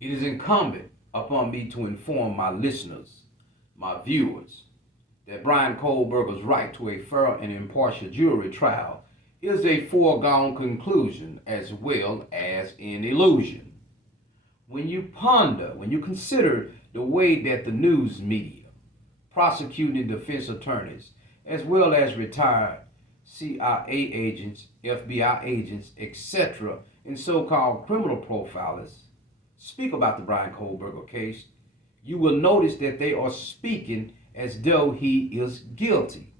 It is incumbent upon me to inform my listeners, my viewers, that Brian Kolberger's right to a fair and impartial jury trial is a foregone conclusion as well as an illusion. When you consider the way that the news media, prosecuting defense attorneys, as well as retired CIA agents, FBI agents, etc., and so called criminal profilers speak about the Brian Kolberger case, you will notice that they are speaking as though he is guilty.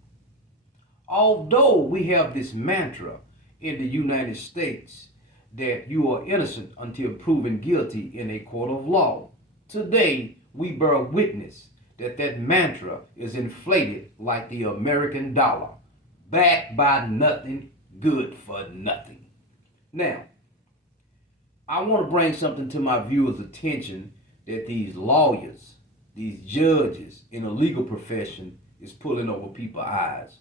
Although we have this mantra in the United States that you are innocent until proven guilty in a court of law, today we bear witness that that mantra is inflated like the American dollar, backed by nothing, good for nothing. Now, I want to bring something to my viewers' attention that these lawyers, these judges in the legal profession is pulling over people's eyes.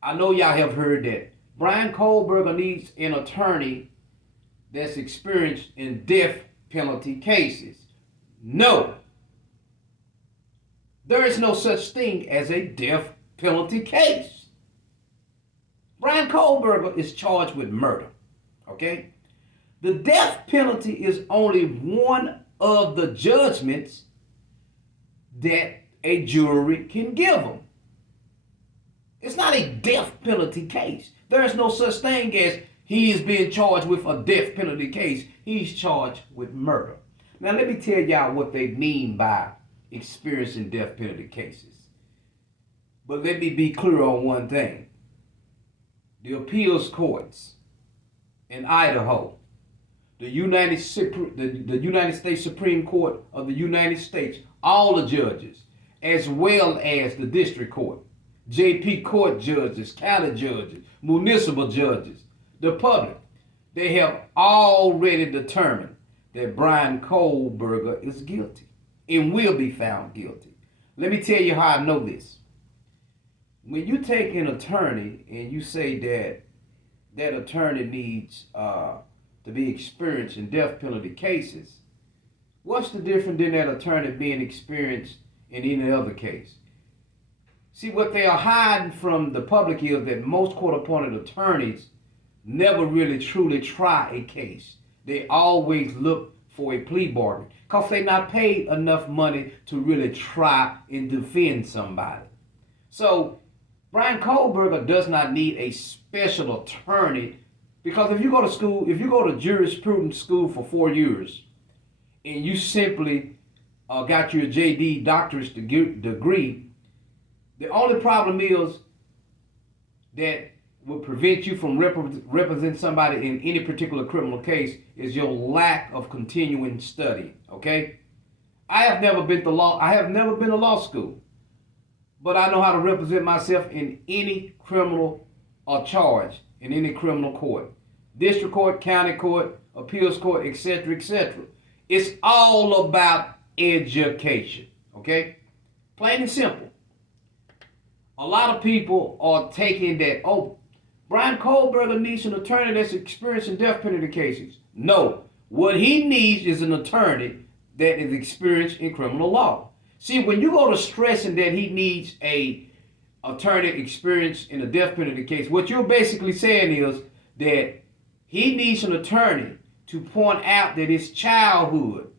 I know y'all have heard that Brian Kolberger needs an attorney that's experienced in death penalty cases. No, there is no such thing as a death penalty case. Brian Kolberger is charged with murder, okay? The death penalty is only one of the judgments that a jury can give him. It's not a death penalty case. There is no such thing as he is being charged with a death penalty case. He's charged with murder. Now let me tell y'all what they mean by experiencing death penalty cases. But let me be clear on one thing. The appeals courts in Idaho, the United States Supreme Court of the United States, all the judges, as well as the district court, JP court judges, county judges, municipal judges, the public, they have already determined that Brian Kolberger is guilty and will be found guilty. Let me tell you how I know this. When you take an attorney and you say that that attorney needs to be experienced in death penalty cases, what's the difference than that attorney being experienced in any other case? See, what they are hiding from the public is that most court-appointed attorneys never really truly try a case. They always look for a plea bargain because they're not paid enough money to really try and defend somebody. So Brian Kolberger does not need a special attorney, because if you go to school, if you go to jurisprudence school for 4 years and you simply got your JD doctorate degree, the only problem is that will prevent you from representing somebody in any particular criminal case is your lack of continuing study. Okay, I have never been to law school, but I know how to represent myself in any criminal charge in any criminal court, district court, county court, appeals court, etc., etc. It's all about education. Okay, plain and simple. A lot of people are taking that, oh, Brian Kolberger needs an attorney that's experienced in death penalty cases. No, what he needs is an attorney that is experienced in criminal law. See, when you go to stressing that he needs a attorney experienced in a death penalty case, what you're basically saying is that he needs an attorney to point out that his childhood,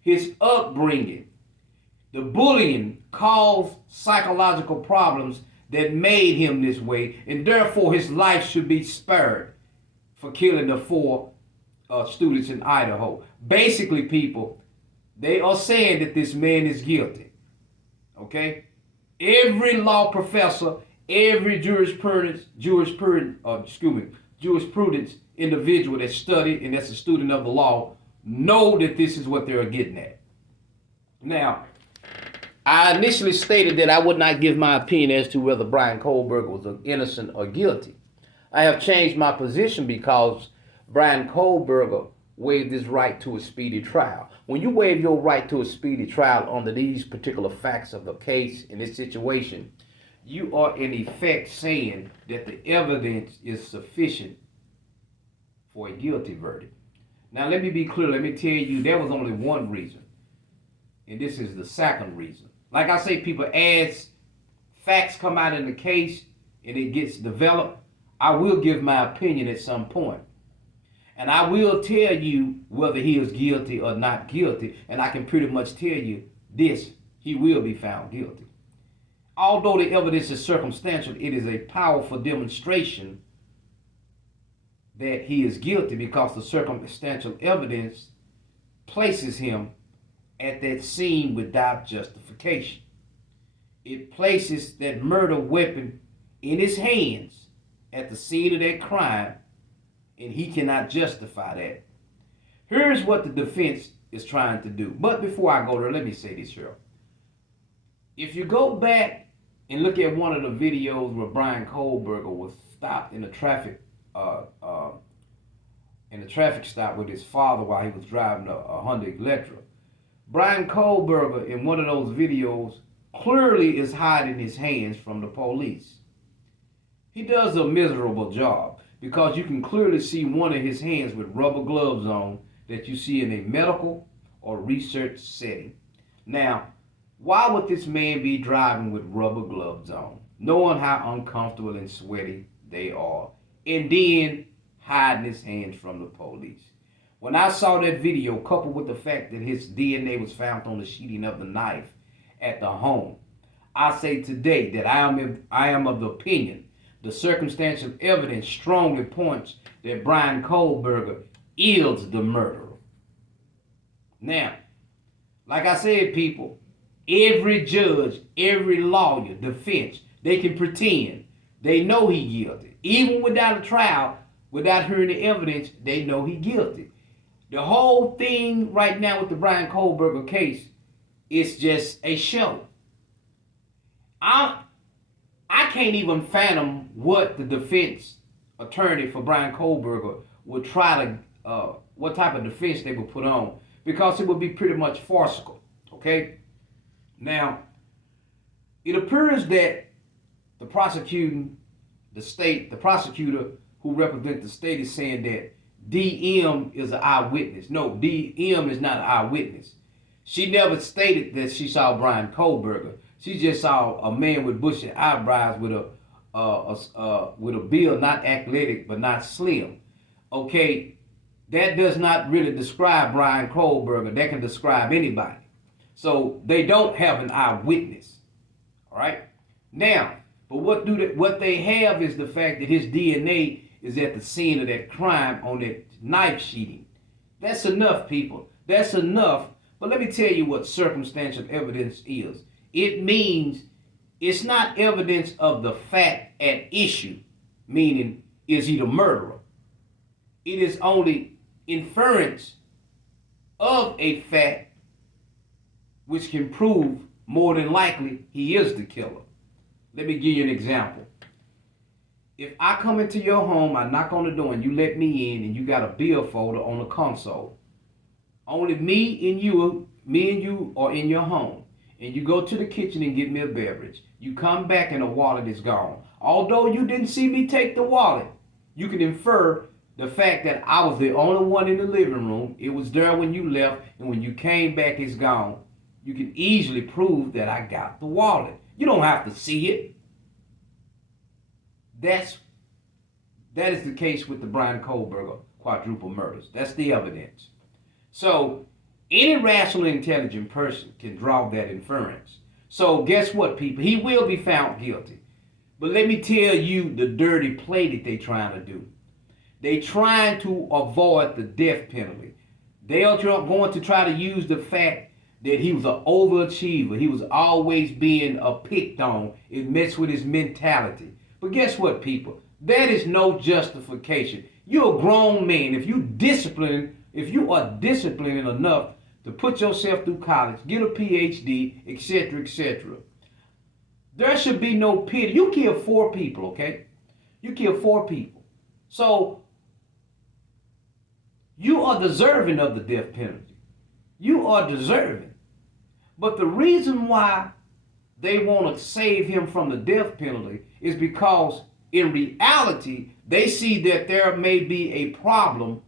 his upbringing, the bullying caused psychological problems that made him this way, and therefore his life should be spared for killing the 4 students in Idaho. Basically, people, they are saying that this man is guilty. Okay? Every law professor, every jurisprudence individual that studied and that's a student of the law know that this is what they're getting at. Now, I initially stated that I would not give my opinion as to whether Brian Kolberger was innocent or guilty. I have changed my position because Brian Kolberger waived his right to a speedy trial. When you waive your right to a speedy trial under these particular facts of the case in this situation, you are in effect saying that the evidence is sufficient for a guilty verdict. Now, let me be clear. Let me tell you, there was only one reason. And this is the second reason. Like I say, people, as facts come out in the case and it gets developed, I will give my opinion at some point. And I will tell you whether he is guilty or not guilty. And I can pretty much tell you this, he will be found guilty. Although the evidence is circumstantial, it is a powerful demonstration that he is guilty because the circumstantial evidence places him at that scene without justification. It places that murder weapon in his hands at the scene of that crime, and he cannot justify that. Here's what the defense is trying to do. But before I go there, let me say this here. If you go back and look at one of the videos where Brian Kolberger was stopped in a traffic stop with his father while he was driving a Honda Electra, Brian Kolberger in one of those videos clearly is hiding his hands from the police. He does a miserable job because you can clearly see one of his hands with rubber gloves on that you see in a medical or research setting. Now, why would this man be driving with rubber gloves on, knowing how uncomfortable and sweaty they are, and then hiding his hands from the police? When I saw that video, coupled with the fact that his DNA was found on the sheathing of the knife at the home, I say today that I am of the opinion the circumstantial evidence strongly points that Brian Kolberger is the murderer. Now, like I said, people, every judge, every lawyer, defense, they can pretend they know he guilty. Even without a trial, without hearing the evidence, they know he guilty. The whole thing right now with the Brian Kolberger case is just a show. I can't even fathom what the defense attorney for Brian Kolberger would try to, what type of defense they would put on, because it would be pretty much farcical, okay? Now, it appears that the prosecutor who represents the state is saying that DM is an eyewitness. No, DM is not an eyewitness. She never stated that she saw Brian Kolberger. She just saw a man with bushy eyebrows with a build, not athletic but not slim. Okay, that does not really describe Brian Kolberger. That can describe anybody. So they don't have an eyewitness. All right. Now, but what they have is the fact that his DNA is at the scene of that crime on that knife sheathing. That's enough, people. That's enough. But let me tell you what circumstantial evidence is. It means it's not evidence of the fact at issue, meaning is he the murderer? It is only inference of a fact which can prove more than likely he is the killer. Let me give you an example. If I come into your home, I knock on the door and you let me in and you got a bill folder on the console. Only me and you are in your home. And you go to the kitchen and get me a beverage. You come back and the wallet is gone. Although you didn't see me take the wallet, you can infer the fact that I was the only one in the living room. It was there when you left, and when you came back, it's gone. You can easily prove that I got the wallet. You don't have to see it. That is the case with the Brian Kolberger quadruple murders. That's the evidence. So any rational, intelligent person can draw that inference. So guess what, people? He will be found guilty. But let me tell you the dirty play that they're trying to do. They're trying to avoid the death penalty. They are going to try to use the fact that he was an overachiever. He was always being picked on. It messed with his mentality. But guess what, people? That is no justification. You're a grown man. If you are disciplined enough to put yourself through college, get a PhD, etc., etc., there should be no pity. You killed 4 people, okay? You killed 4 people. So you are deserving of the death penalty. You are deserving. But the reason why they want to save him from the death penalty is because in reality, they see that there may be a problem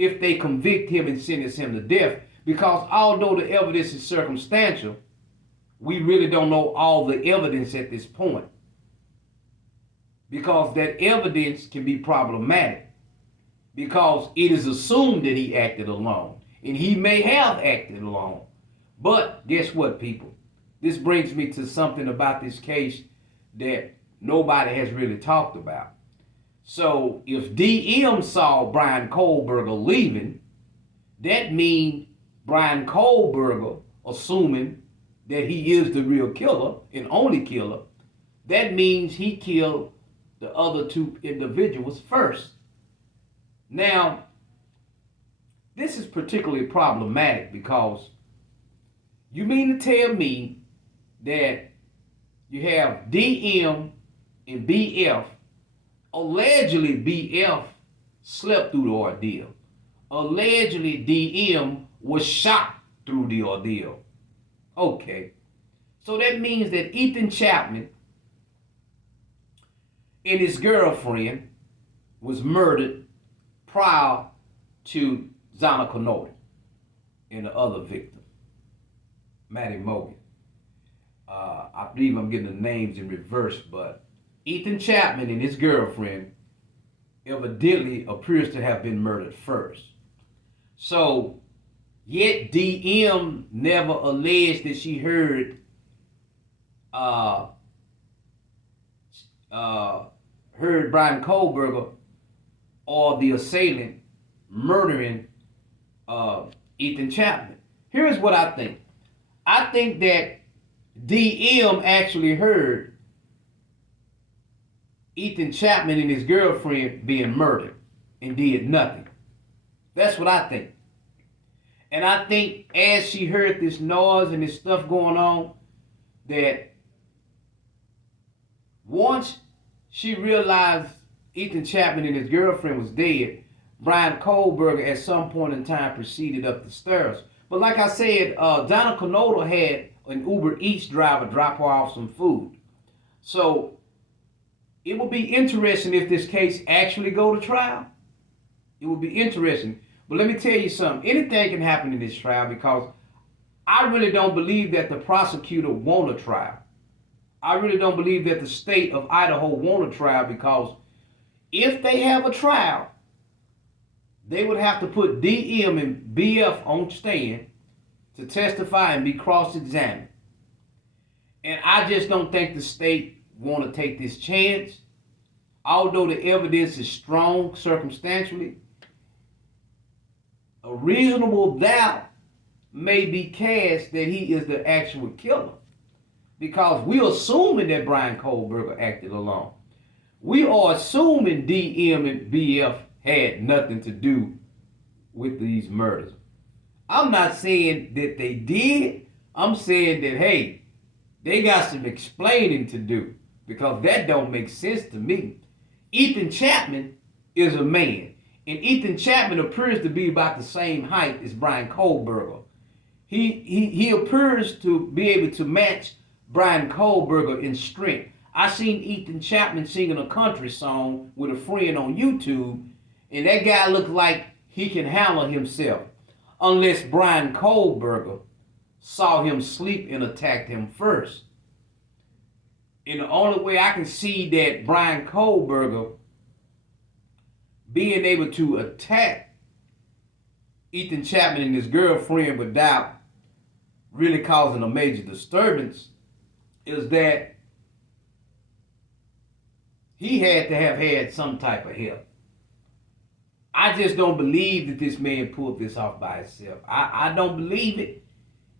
if they convict him and sentence him to death. Because although the evidence is circumstantial, we really don't know all the evidence at this point. Because that evidence can be problematic. Because it is assumed that he acted alone. And he may have acted alone. But guess what, people? This brings me to something about this case that nobody has really talked about. So if DM saw Brian Kolberger leaving, that means Brian Kolberger, assuming that he is the real killer and only killer, that means he killed the other two individuals first. Now, this is particularly problematic because you mean to tell me that you have DM and BF, allegedly BF slept through the ordeal. Allegedly DM was shot through the ordeal. Okay. So that means that Ethan Chapman and his girlfriend was murdered prior to Zana Kanoda and the other victim, Maddie Mogan. I believe I'm getting the names in reverse, but Ethan Chapman and his girlfriend evidently appears to have been murdered first. So, yet DM never alleged that she heard Brian Kolberger or the assailant murdering Ethan Chapman. Here's what I think. I think that DM actually heard Ethan Chapman and his girlfriend being murdered and did nothing. That's what I think. And I think as she heard this noise and this stuff going on, that once she realized Ethan Chapman and his girlfriend was dead, Brian Kolberger at some point in time proceeded up the stairs. But like I said, Donna Kanoda had an Uber Eats driver drop her off some food. So it would be interesting if this case actually go to trial. It would be interesting. But let me tell you something. Anything can happen in this trial because I really don't believe that the prosecutor want a trial. I really don't believe that the state of Idaho want a trial because if they have a trial, they would have to put DM and BF on stand to testify and be cross-examined. And I just don't think the state want to take this chance. Although the evidence is strong circumstantially, a reasonable doubt may be cast that he is the actual killer. Because we're assuming that Brian Kolberger acted alone. We are assuming DM and BF had nothing to do with these murders. I'm not saying that they did. I'm saying that, hey, they got some explaining to do because that don't make sense to me. Ethan Chapman is a man, and Ethan Chapman appears to be about the same height as Brian Kolberger. He appears to be able to match Brian Kolberger in strength. I seen Ethan Chapman singing a country song with a friend on YouTube, and that guy looked like he can handle himself, unless Brian Kolberger saw him sleep and attacked him first. And the only way I can see that Brian Kolberger being able to attack Ethan Chapman and his girlfriend without really causing a major disturbance is that he had to have had some type of help. I just don't believe that this man pulled this off by himself. I don't believe it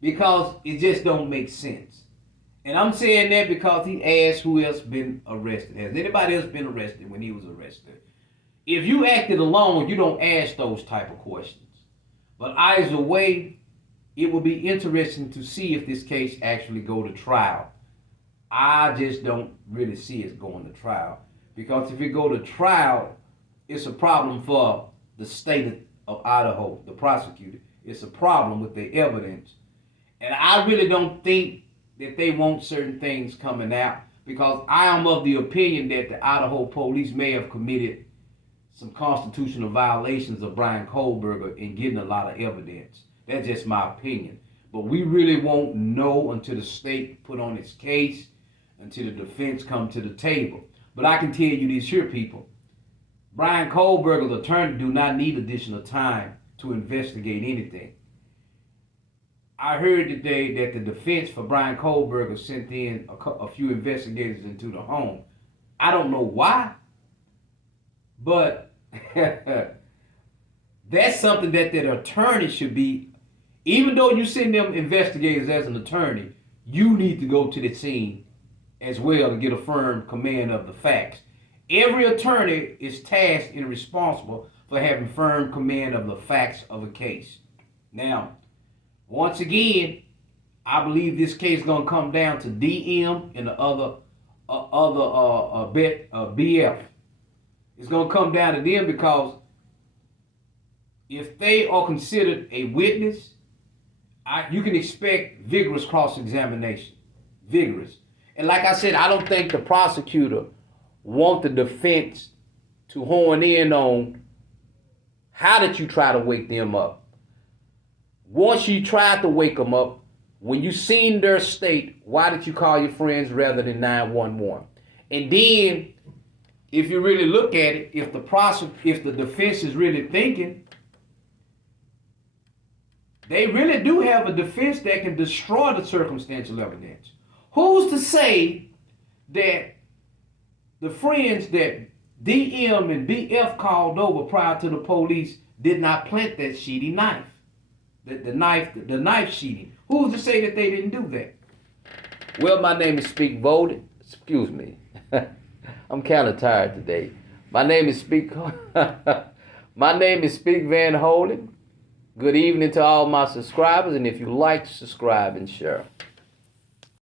because it just don't make sense. And I'm saying that because he asked who else been arrested. Has anybody else been arrested when he was arrested? If you acted alone, you don't ask those type of questions. But either way, it will be interesting to see if this case actually go to trial. I just don't really see it going to trial. Because if it go to trial, it's a problem for the state of Idaho, the prosecutor. It's a problem with the evidence. And I really don't think that they want certain things coming out because I am of the opinion that the Idaho police may have committed some constitutional violations of Brian Kolberger in getting a lot of evidence. That's just my opinion. But we really won't know until the state put on its case, until the defense come to the table. But I can tell you this here, people. Brian Kolberger's attorney do not need additional time to investigate anything. I heard today that the defense for Brian Kolberger sent in a few investigators into the home. I don't know why, but that's something that attorney should be. Even though you send them investigators as an attorney, you need to go to the scene as well to get a firm command of the facts. Every attorney is tasked and responsible for having firm command of the facts of a case. Now, once again, I believe this case is going to come down to DM and the other BF. It's going to come down to them because if they are considered a witness, you can expect vigorous cross-examination. Vigorous. And like I said, I don't think the prosecutor want the defense to hone in on how did you try to wake them up. Once you tried to wake them up, when you seen their state, why did you call your friends rather than 911? And then, if you really look at it, if the defense is really thinking, they really do have a defense that can destroy the circumstantial evidence. Who's to say that the friends that DM and BF called over prior to the police did not plant that sheathing knife? The knife sheathing. Who's to say that they didn't do that? Well, my name is Speak Voted. Excuse me. I'm kind of tired today. My name is Speak Van Holen. Good evening to all my subscribers, and if you like, subscribe and share.